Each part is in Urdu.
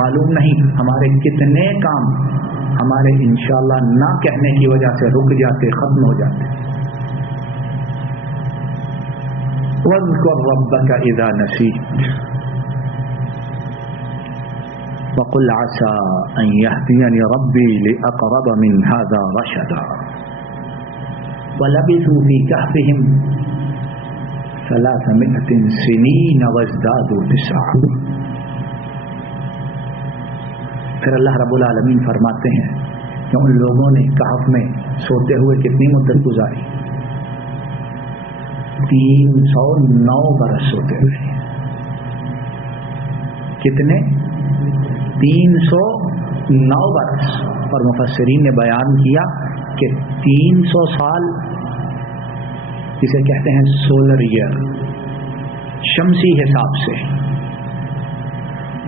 معلوم نہیں ہمارے کتنے کام ہمارے انشاءاللہ نہ کہنے کی وجہ سے رک جاتے، ختم ہو جاتے۔ وَاذْكُرْ رَبَّكَ إِذَا نَسِيتَ وَقُلْ عَسَىٰ أَن يَهْدِيَنِ رَبِّي لِأَقْرَبَ مِنْ هَٰذَا رَشَدًا وَلَبِثُوا فِي كَهْفِهِمْ 300 سِنِينَ وَازْدَادُوا تِسْعًا۔ پھر اللہ رب العالمین فرماتے ہیں کہ ان لوگوں نے کہف میں سوتے ہوئے کتنی مدت گزاری؟ 309 برس سوتے ہوئے۔ کتنے؟ 309 برس۔ اور مفسرین نے بیان کیا کہ 300 سال جسے کہتے ہیں سولر ایئر شمسی حساب سے،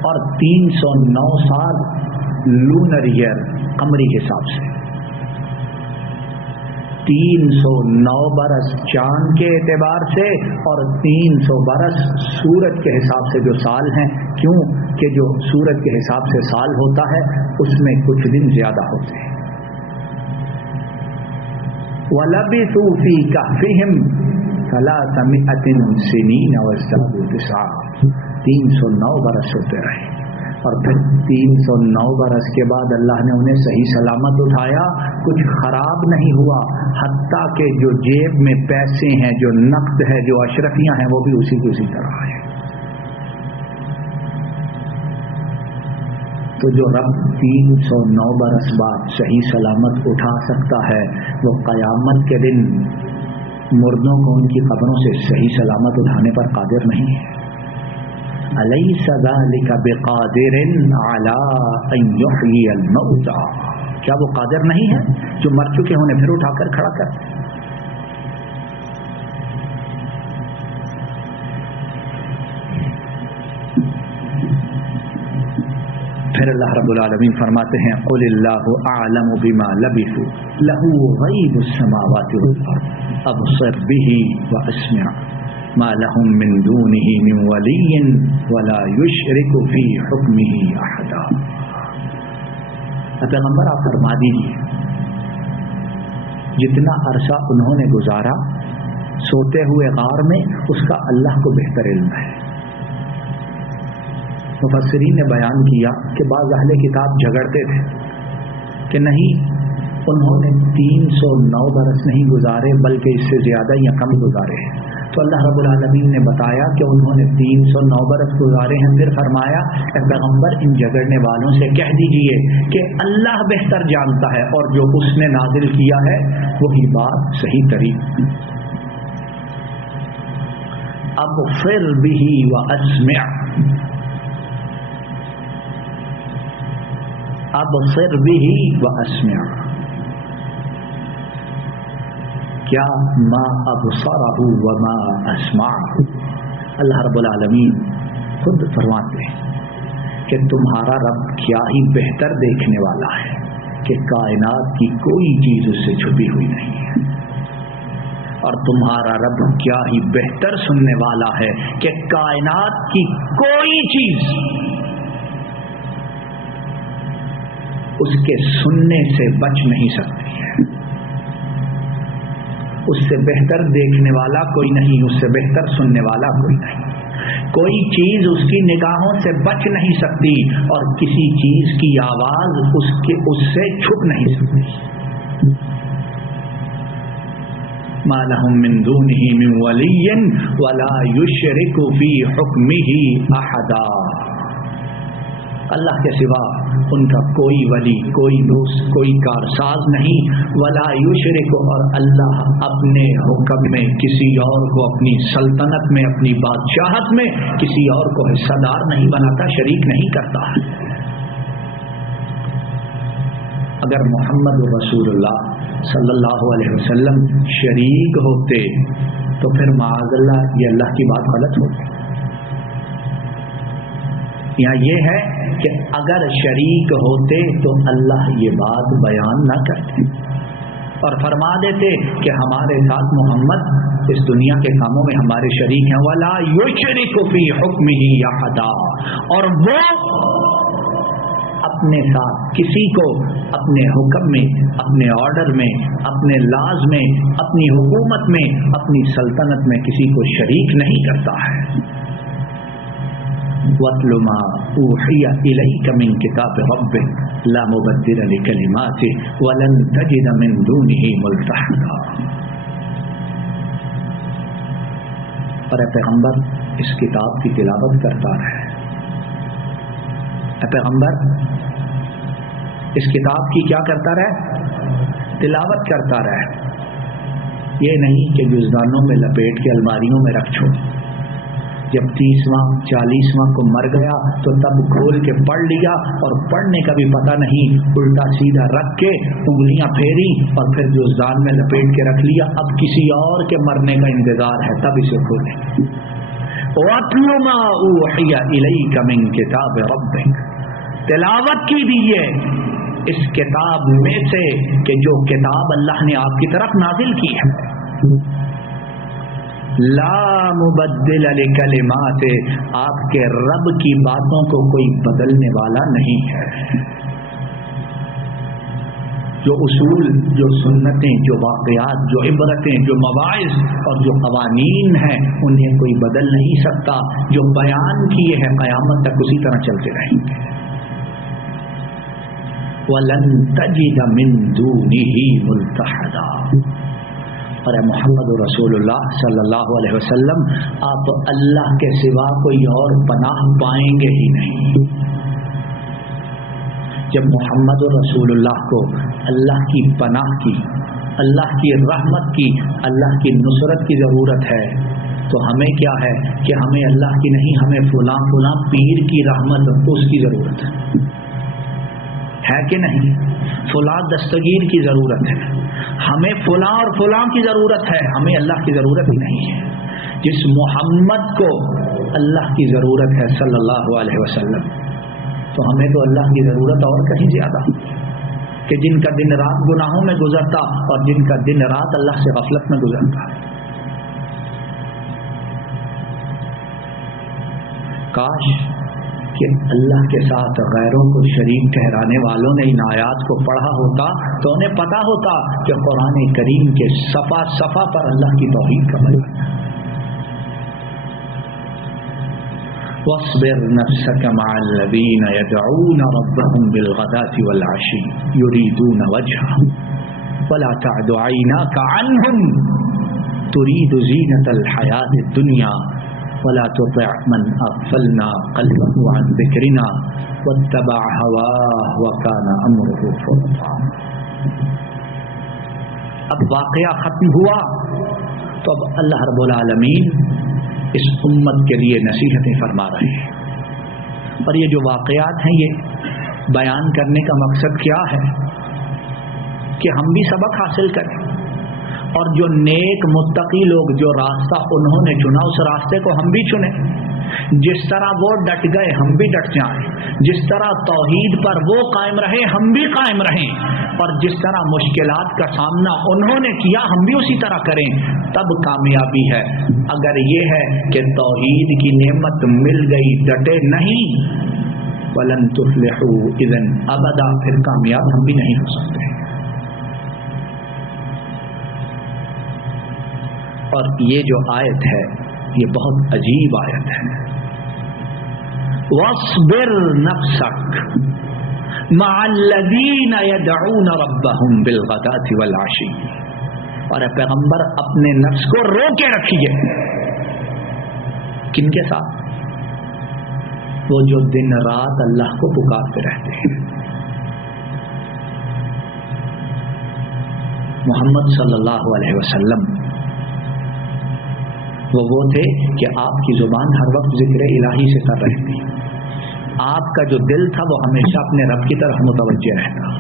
اور 309 سال لونر ایئر قمری حساب سے۔ 309 برس چاند کے اعتبار سے اور 300 برس سورج کے حساب سے جو سال ہیں، کیوں کہ جو سورج کے حساب سے سال ہوتا ہے اس میں کچھ دن زیادہ ہوتے ہیں۔ وَلَبِثُوا فِي كَهْفِهِمْ 300 سِنِينَ وَازْدَادُوا تِسْعًا۔ 309 برس ہوتے رہے، اور پھر 309 برس کے بعد اللہ نے انہیں صحیح سلامت اٹھایا، کچھ خراب نہیں ہوا، حتیٰ کہ جو جیب میں پیسے ہیں، جو نقد ہے، جو اشرفیاں ہیں، وہ بھی اسی کی اسی طرح ہیں۔ تو جو رب 309 برس بعد صحیح سلامت اٹھا سکتا ہے، وہ قیامت کے دن مردوں کو ان کی قبروں سے صحیح سلامت اٹھانے پر قادر نہیں ہے۔ الیس ذلک بقادر علی ان یحیی الموتى، کیا وہ قادر نہیں ہے جو مر چکے انہیں پھر اٹھا کر کھڑا کر؟ پھر اللہ رب العالمین فرماتے ہیں قل اللہ اعلم بما لبثوا له غیب السماوات والارض ابصر به واسمع ما لهم من دونه من ولی ولا یشرک فی حکمه احدا۔ پیغمبر آپ فرما دیجیے جتنا عرصہ انہوں نے گزارا سوتے ہوئے غار میں، اس کا اللہ کو بہتر علم ہے۔ مفسرین نے بیان کیا کہ بعض اہل کتاب جھگڑتے تھے کہ نہیں، انہوں نے 309 برس نہیں گزارے بلکہ اس سے زیادہ یا کم گزارے ہیں۔ تو اللہ رب العالمین نے بتایا کہ انہوں نے 309 برس گزارے ہیں، پھر فرمایا اے پیغمبر ان جھگڑنے والوں سے کہہ دیجئے کہ اللہ بہتر جانتا ہے، اور جو اس نے نازل کیا ہے وہی بات صحیح طریق۔ ابصر به واسمع، ابصر به واسمع، کیا ما ابصرہ وما اسمعہ۔ اللہ رب العالمین خود فرماتے ہیں کہ تمہارا رب کیا ہی بہتر دیکھنے والا ہے کہ کائنات کی کوئی چیز اس سے چھپی ہوئی نہیں ہے، اور تمہارا رب کیا ہی بہتر سننے والا ہے کہ کائنات کی کوئی چیز اس کے سننے سے بچ نہیں سکتی ہے۔ اس سے بہتر دیکھنے والا کوئی نہیں، اس سے بہتر سننے والا کوئی نہیں، کوئی چیز اس کی نگاہوں سے بچ نہیں سکتی، اور کسی چیز کی آواز اس سے چھپ نہیں سکتی۔ ما لهم من دونه من ولی ولا یشرک فی حکمہ احدا، اللہ کے سوا ان کا کوئی ولی، کوئی دوست، کوئی کارساز نہیں۔ ولا یشرک، اور اللہ اپنے حکم میں کسی اور کو، اپنی سلطنت میں، اپنی بادشاہت میں کسی اور کو حصہ دار نہیں بناتا، شریک نہیں کرتا۔ اگر محمد رسول اللہ صلی اللہ علیہ وسلم شریک ہوتے تو پھر معاذ اللہ یہ اللہ کی بات غلط ہوتی۔ یہاں یہ ہے کہ اگر شریک ہوتے تو اللہ یہ بات بیان نہ کرتے اور فرما دیتے کہ ہمارے ساتھ محمد اس دنیا کے کاموں میں ہمارے شریک ہیں، وَلَا يُشْرِكُ فِي حُكْمِهِ أَحَدًا، اور وہ اپنے ساتھ کسی کو اپنے حکم میں، اپنے آرڈر میں، اپنے لاز میں، اپنی حکومت میں، اپنی سلطنت میں کسی کو شریک نہیں کرتا ہے۔ وَاتْلُ مَا أُوحِيَ إِلَيْكَ مِنْ كِتَابِ رَبِّكَ لَا مُبَدِّلَ لِكَلِمَاتِهِ وَلَنْ تَجِدَ مِنْ دُونِهِ مُلْتَحَدًا۔ اور اے پیغمبر اس کتاب کی تلاوت کرتا رہے، اے پیغمبر اس کتاب کی کیا کرتا رہے؟ تلاوت کرتا رہے۔ یہ نہیں کہ جزدانوں میں لپیٹ کے الماریوں میں رکھ چھوڑ، جب 30واں 40واں کو مر گیا تو تب کھول کے پڑھ لیا، اور پڑھنے کا بھی پتہ نہیں، الٹا سیدھا رکھ کے انگلیاں پھیری اور پھر جزدان میں لپیٹ کے رکھ لیا، اب کسی اور کے مرنے کا انتظار ہے تب اسے کھولیں۔ وَاتْلُ مَا أُوحِيَ إِلَيْكَ مِنْ كِتَابِ رَبِّكَ، تلاوت کیجیے اس کتاب میں سے کہ جو کتاب اللہ نے آپ کی طرف نازل کی ہے۔ لا مبدل لکلمات، آپ کے رب کی باتوں کو کوئی بدلنے والا نہیں ہے۔ جو اصول، جو سنتیں، جو واقعات، جو عبرتیں، جو مواعظ اور جو قوانین ہیں انہیں کوئی بدل نہیں سکتا۔ جو بیان کیے ہیں قیامت تک اسی طرح چلتے رہیں گے۔ وَلَن تَجِدَ مِن دُونِهِ مُلْتَحَدًا، اور محمد رسول اللہ صلی اللہ علیہ وسلم آپ اللہ کے سوا کوئی اور پناہ پائیں گے ہی نہیں۔ جب محمد رسول اللہ کو اللہ کی پناہ کی، اللہ کی رحمت کی، اللہ کی نصرت کی ضرورت ہے تو ہمیں کیا ہے کہ ہمیں اللہ کی نہیں، ہمیں فلاں فلاں پیر کی رحمت اس کی ضرورت ہے کہ نہیں؟ فلاں دستگیر کی ضرورت ہے، ہمیں فلاں اور فلاں کی ضرورت ہے، ہمیں اللہ کی ضرورت ہی نہیں ہے۔ جس محمد کو اللہ کی ضرورت ہے صلی اللہ علیہ وسلم، تو ہمیں تو اللہ کی ضرورت اور کہیں زیادہ، کہ جن کا دن رات گناہوں میں گزرتا اور جن کا دن رات اللہ سے غفلت میں گزرتا۔ کاش کہ اللہ کے ساتھ غیروں کو شریک ٹھہرانے والوں نے ان آیات کو پڑھا ہوتا تو انہیں پتا ہوتا کہ قرآن کریم کے صفحہ صفحہ پر اللہ کی توحید کا بیان ہے۔ وَاصْبِرْ نَفْسَكَ مَعَ الَّذِينَ يَدْعُونَ رَبَّهُمْ بِالْغَدَاةِ وَالْعَشِيِّ يُرِيدُونَ وَجْهَهُ وَلَا تَعْدُ عَيْنَاكَ عَنْهُمْ تُرِيدُ زِينَةَ الْحَيَاةِ الدُّنْيَا وَلَا تُطِعْ مَنْ أَغْفَلْنَا قَلْبَهُ عَنْ ذِكْرِنَا وَاتَّبَعَ هَوَاهُ وَكَانَ أَمْرُهُ فُرُطًا۔ اب واقعہ ختم ہوا تو اب اللہ رب العالمین اس امت کے لیے نصیحتیں فرما رہے ہیں، اور یہ جو واقعات ہیں یہ بیان کرنے کا مقصد کیا ہے کہ ہم بھی سبق حاصل کریں، اور جو نیک متقی لوگ جو راستہ انہوں نے چنا اس راستے کو ہم بھی چنیں۔ جس طرح وہ ڈٹ گئے ہم بھی ڈٹ جائیں، جس طرح توحید پر وہ قائم رہے ہم بھی قائم رہیں، اور جس طرح مشکلات کا سامنا انہوں نے کیا ہم بھی اسی طرح کریں، تب کامیابی ہے۔ اگر یہ ہے کہ توحید کی نعمت مل گئی ڈٹے نہیں، وَلَن تُفْلِحُوا إِذًا أَبَدًا، پھر کامیاب ہم بھی نہیں ہو سکتے۔ اور یہ جو آیت ہے یہ بہت عجیب آیت ہے۔ وَاصْبِرْ نَفْسَكَ مَعَ الَّذِينَ يَدْعُونَ رَبَّهُمْ بِالْغَدَاةِ وَالْعَشِيِّ، اور اے پیغمبر اپنے نفس کو روکے رکھیے۔ کن کے ساتھ؟ وہ جو دن رات اللہ کو پکارتے رہتے ہیں۔ محمد صلی اللہ علیہ وسلم وہ تھے کہ آپ کی زبان ہر وقت ذکر الہی سے کر رہے تھے، آپ کا جو دل تھا وہ ہمیشہ اپنے رب کی طرف متوجہ رہتا،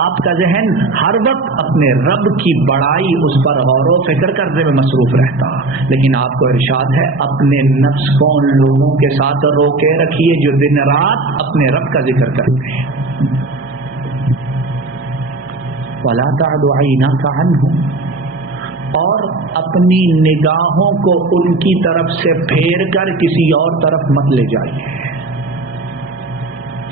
آپ کا ذہن ہر وقت اپنے رب کی بڑائی اس پر غور و فکر کرنے میں مصروف رہتا۔ لیکن آپ کو ارشاد ہے اپنے نفس کو ان لوگوں کے ساتھ روکے رکھیے جو دن رات اپنے رب کا ذکر کرتے ہیں۔ وَلَا تَعْدُ عَيْنَاكَ عَنْهُمْ، اور اپنی نگاہوں کو ان کی طرف سے پھیر کر کسی اور طرف مت لے جائیے۔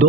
2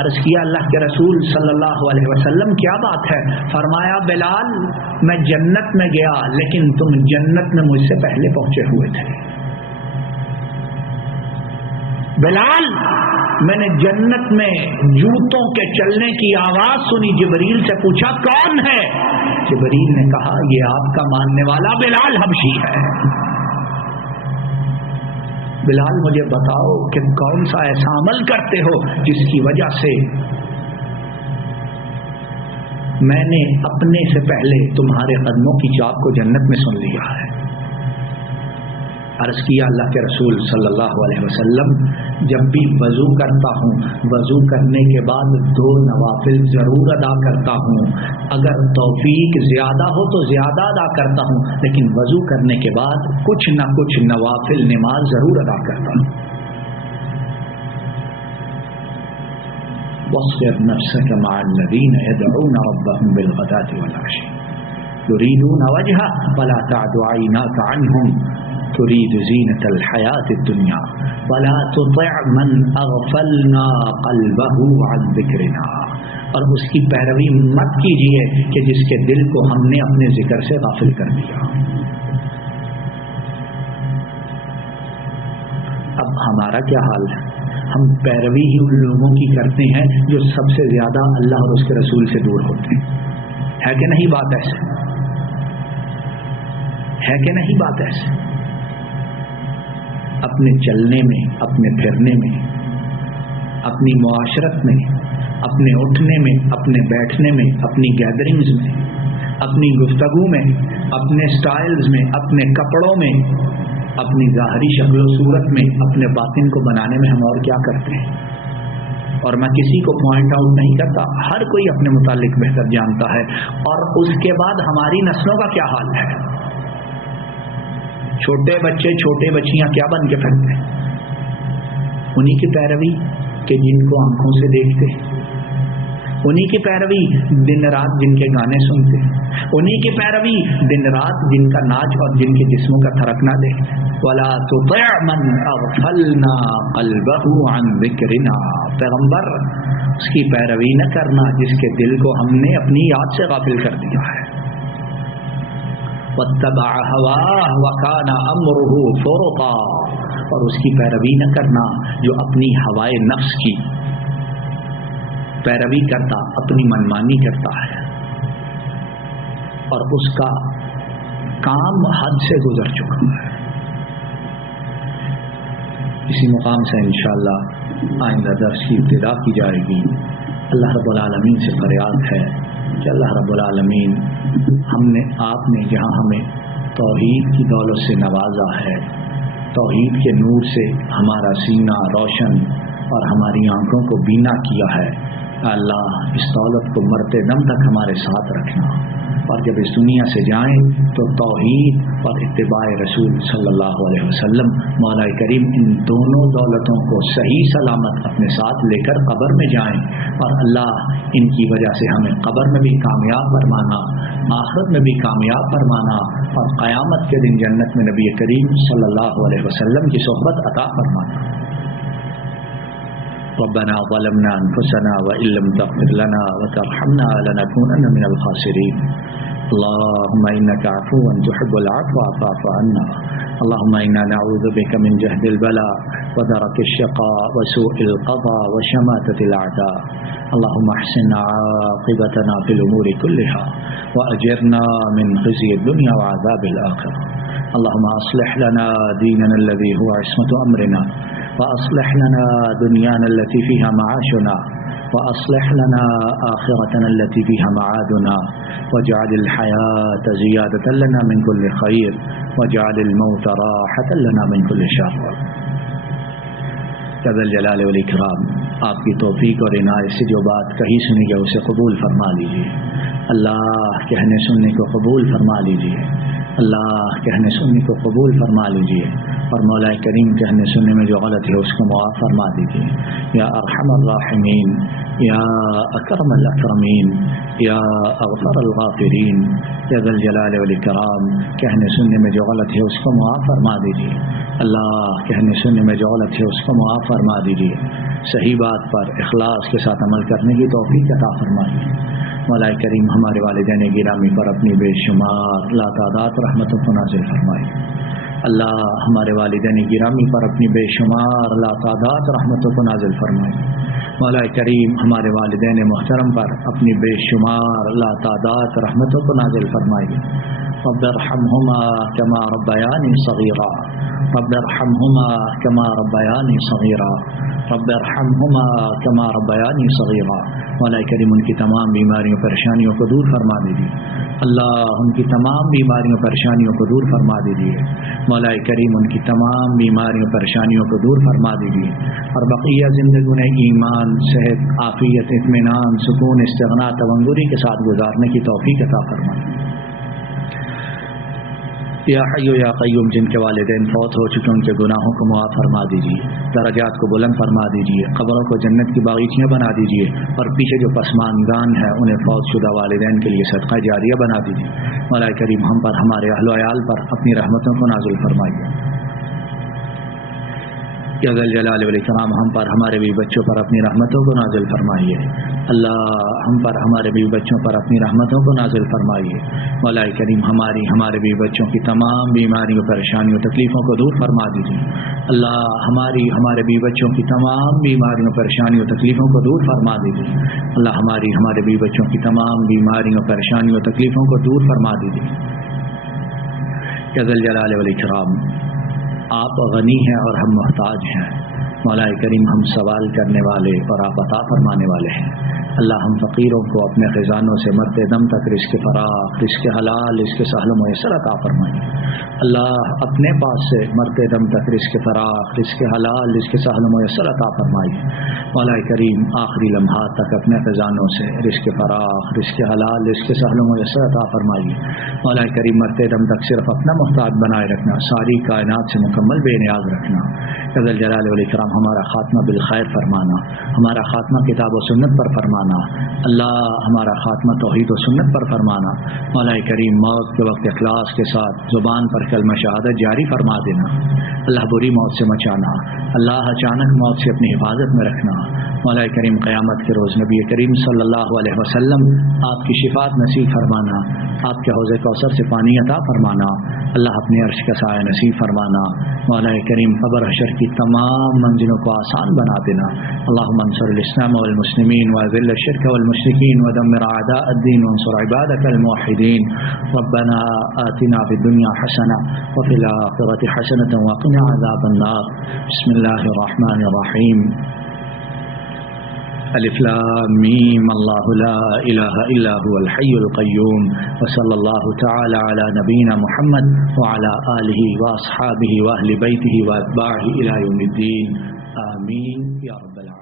عرض کیا اللہ کے رسول صلی اللہ علیہ وسلم کیا بات ہے؟ فرمایا بلال میں جنت میں گیا لیکن تم جنت میں مجھ سے پہلے پہنچے ہوئے تھے. بلال میں نے جنت میں جوتوں کے چلنے کی آواز سنی. جبریل سے پوچھا کون ہے؟ جبریل نے کہا یہ آپ کا ماننے والا بلال حبشی ہے. بلال مجھے بتاؤ کہ کون سا ایسا عمل کرتے ہو جس کی وجہ سے میں نے اپنے سے پہلے تمہارے قدموں کی چاپ کو جنت میں سن لیا ہے. عرض کیا اللہ کے رسول صلی اللہ علیہ وسلم جب بھی وضو کرتا ہوں وضو کرنے کے بعد 2 نوافل ضرور ادا کرتا ہوں. اگر توفیق زیادہ ہو تو زیادہ ادا کرتا ہوں لیکن وضو کرنے کے بعد کچھ نہ کچھ نوافل نماز ضرور ادا کرتا ہوں. واصبر نفسك مع الذين يدعون ربهم بالغداة والعشي يريدون وجهه ولا تعد عيناك عنهم تريد زينة الحياة الدنيا ولا تطع من أغفلنا قلبه عن ذكرنا. اور اس کی پیروی مت کیجیے کہ جس کے دل کو ہم نے اپنے ذکر سے غافل کر دیا. اب ہمارا کیا حال ہے؟ ہم پیروی ہی ان لوگوں کی کرتے ہیں جو سب سے زیادہ اللہ اور اس کے رسول سے دور ہوتے ہیں. ہے کہ نہیں بات ایسے؟ ہے کہ نہیں بات ایسے؟ اپنے چلنے میں، اپنے پھرنے میں، اپنی معاشرت میں، اپنے اٹھنے میں، اپنے بیٹھنے میں، اپنی گیدرنگز میں، اپنی گفتگو میں، اپنے سٹائلز میں، اپنے کپڑوں میں، اپنی ظاہری شکل و صورت میں، اپنے باطن کو بنانے میں ہم اور کیا کرتے ہیں. اور میں کسی کو پوائنٹ آؤٹ نہیں کرتا، ہر کوئی اپنے متعلق بہتر جانتا ہے. اور اس کے بعد ہماری نسلوں کا کیا حال ہے؟ چھوٹے بچے چھوٹے بچیاں کیا بن کے پھرتے ہیں؟ انہی کی پیروی کہ جن کو آنکھوں سے دیکھتے، انہی کی پیروی دن رات جن کے گانے سنتے، انہی کی پیروی دن رات جن کا ناچ اور جن کے جسموں کا تھرکنا دیکھتے. وَلَا تُطِعْ مَنْ أَغْفَلْنَا قَلْبَهُ عَنْ ذِكْرِنَا. پیغمبر اس کی پیروی نہ کرنا جس کے دل کو ہم نے اپنی یاد سے غافل کر دیا ہے. وَاتَّبَعَ هَوَاهُ وَكَانَ أَمْرُهُ فُرُطًا. اور اس کی پیروی نہ کرنا جو اپنی ہوائے نفس کی پیروی کرتا، اپنی منمانی کرتا ہے اور اس کا کام حد سے گزر چکا ہے. اسی مقام سے انشاءاللہ آئندہ درس کی ابتدا کی جائے گی. اللہ رب العالمین سے فریاد ہے کہ اللہ رب العالمین آپ نے جہاں ہمیں توحید کی دولت سے نوازا ہے، توحید کے نور سے ہمارا سینہ روشن اور ہماری آنکھوں کو بینا کیا ہے، اللہ اس دولت کو مرتے دم تک ہمارے ساتھ رکھنا. اور جب اس دنیا سے جائیں تو توحید اور اتباع رسول صلی اللہ علیہ وسلم مولا کریم ان دونوں دولتوں کو صحیح سلامت اپنے ساتھ لے کر قبر میں جائیں. اور اللہ ان کی وجہ سے ہمیں قبر میں بھی کامیاب فرمانا، آخرت میں بھی کامیاب فرمانا اور قیامت کے دن جنت میں نبی کریم صلی اللہ علیہ وسلم کی صحبت عطا فرمانا. ربنا ظلمنا انفسنا وان لم تغفر لنا وترحمنا لنكونن من الخاسرين. اللهم انك عفو تحب العفو فاعف عنا. اللهم انا نعوذ بك من جهد البلاء ودرك الشقاء وسوء القضاء وشماتة الاعداء. اللهم احسن عاقبتنا في الامور كلها واجرنا من خزي الدنيا وعذاب الاخره. اللهم اصلح لنا ديننا الذي هو عصمة امرنا وأصلح لنا دنيانا التي فيها معاشنا وأصلح لنا آخرتنا التي فيها معادنا واجعل الحياة زيادة لنا من كل خير واجعل الموت راحة لنا من كل شر. ذا الجلال والإکرام آپ کی توفیق اور عنایت سے جو بات کہی سنی ہے اسے قبول فرما لیجیے. اللہ کہنے سننے کو قبول فرما لیجیے. اللہ کہنے سننے کو قبول فرما لیجیے. اور مولا کریم کہنے سننے میں جو غلط ہے اس کو معاف فرما دیجیے یا ارحم الراحمین، یا اکرم الاکرمین، یا اغفر الغافرین، یا ذا الجلال والاکرام، کہنے سننے میں جو غلط ہے اس کو معاف فرما دیجیے اللہ، کہنے سننے میں جو غلط ہے اس کو معاف فرما دیجیے، صحیح بات پر اخلاص کے ساتھ عمل کرنے کی توفیق عطا فرمائیے مولا کریم، ہمارے والدین گرامی پر اپنی بے شمار لاتعداد رحمتوں کو نازل فرمائیے اللہ، ہمارے والدین گرامی پر اپنی بے شمار لاتعداد رحمتوں کو نازل فرمائیے مولا کریم، ہمارے والدین محترم پر اپنی بے شمار لاتعداد رحمتوں کو نازل فرمائیے رب ارحمہما کما ربیانی صغیرا، رب ارحمہما کما ربیانی صغیرا، رب ارحمہما کما ربیانی صغیرا، مولا کریم ان کی تمام بیماریوں پریشانیوں کو دور فرما دیجیے اللہ، ان کی تمام بیماریوں پریشانیوں کو دور فرما دیجیے مولا کریم، ان کی تمام بیماریوں پریشانیوں کو دور فرما دیجیے اور بقیہ زندگی ایمان، صحت، عافیت، اطمینان، سکون، استغنا، تونگری کے ساتھ گزارنے کی توفیق عطا فرمائیے یا حی یا قیوم، جن کے والدین فوت ہو چکے ان کے گناہوں کو معاف فرما دیجیے، درجات کو بلند فرما دیجیے، قبروں کو جنت کی باغیچیاں بنا دیجیے اور پیچھے جو پسماندگان ہے انہیں فوت شدہ والدین کے لیے صدقہ جاریہ بنا دیجیے مولا کریم، ہم پر، ہمارے اہل و عیال پر اپنی رحمتوں کو نازل فرمائیے یا ذا الجلال والاکرام، ہم پر، ہمارے بیوی بچوں پر اپنی رحمتوں کو نازل فرمائیے اللہ، ہم پر، ہمارے بیوی بچوں پر اپنی رحمتوں کو نازل فرمائیے مولا کریم، ہمارے بیوی بچوں کی تمام بیماریوں، پریشانیوں، تکلیفوں کو دور فرما دیجیے اللہ، ہمارے بیوی بچوں کی تمام بیماریوں، پریشانیوں، تکلیفوں کو دور فرما دیجیے اللہ، ہمارے بیوی بچوں کی تمام بیماریوں، پریشانیوں، تکلیفوں کو دور فرما دیجیے یا ذا الجلال والاکرام، آپ غنی ہیں اور ہم محتاج ہیں مولا کریم، ہم سوال کرنے والے اور آپ عطا فرمانے والے ہیں اللہ، ہم فقیروں کو اپنے خزانوں سے مرتے دم تک رزق فراخ، رزق حلال، رزق سہل و میسر عطا فرمائیے اللہ، اپنے پاس سے مرتے دم تک رزق فراخ، رزق حلال، رزق سہل و میسر عطا فرمائیے مولا کریم، آخری لمحات تک اپنے خزانوں سے رزق فراخ، رزق حلال، رزق سہل و میسر عطا فرمائیے مولا کریم، مرتے دم تک صرف اپنا محتاج بنائے رکھنا، ساری کائنات سے مکمل بے نیاز رکھنا ذا الجلال والاکرام، ہمارا خاتمہ بالخیر فرمانا، ہمارا خاتمہ کتاب و سنت پر فرمانا اللہ، ہمارا خاتمہ توحید و سنت پر فرمانا مولا کریم، موت کے وقت اخلاص کے ساتھ زبان پر کلمہ شہادت جاری فرما دینا اللہ، بری موت سے بچانا اللہ، اچانک موت سے اپنی حفاظت میں رکھنا مولا کریم، قیامت کے روز نبی کریم صلی اللہ علیہ وسلم آپ کی شفاعت نصیب فرمانا، آپ کے حوض کوثر سے پانی عطا فرمانا اللہ، اپنے عرش کا سایہ نصیب فرمانا مولا کریم، قبر حشر کی تمام منزلوں کو آسان بنا دینا اللہم انصر الاسلام والمسلمین واذل الشرک والمشرکین ودمر اعداء الدین وانصر عبادک الموحدین ربنا آتنا فی الدنیا حسنہ وفی الآخرۃ حسنۃ وقنا عذاب النار بسم اللہ الرحمن الرحیم الف لام میم اللہ لا الہ الا هو الحی القیوم وصلی اللہ تعالی علی نبینا محمد وعلی آلہ واصحابہ واہل بیتہ واتباعہ الی یوم الدین آمین یا رب العالمین.